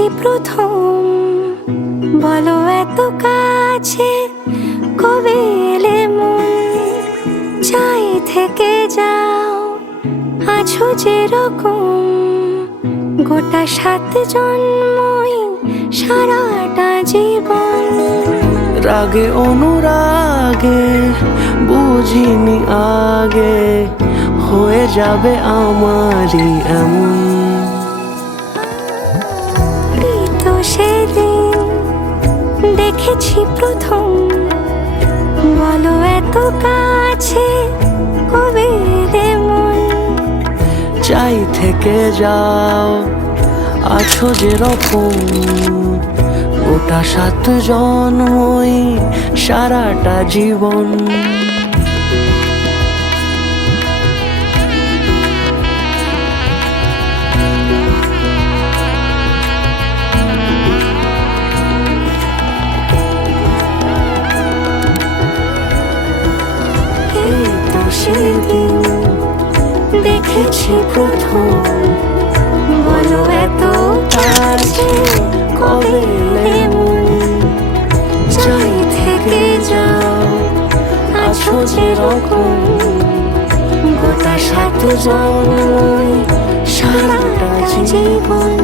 দেখেছি প্রথম, বলো এত কাছে কবে এলে মন, চাই থেকে যাও আছো যেরকম, গোটা 7 জন্মই সারাটা জীবন। রাগে অনুরাগে বুঝিনি আগে, হয়ে যাবে আমারই এমন। এই তো সেদিন দেখেছি প্রথম, বলো এত কাছে কবে এলে মন, চাই থেকে যাও আছো যেরকম, গোটা 7 জন্মই সারাটা জীবন। এই তো সেদিন দেখেছি প্রথম, বলো এত কাছে কবে এলে মন, চাই থেকে যাও আছো যেরকম, গোটা 7 জন্মই সারাটা জীবন।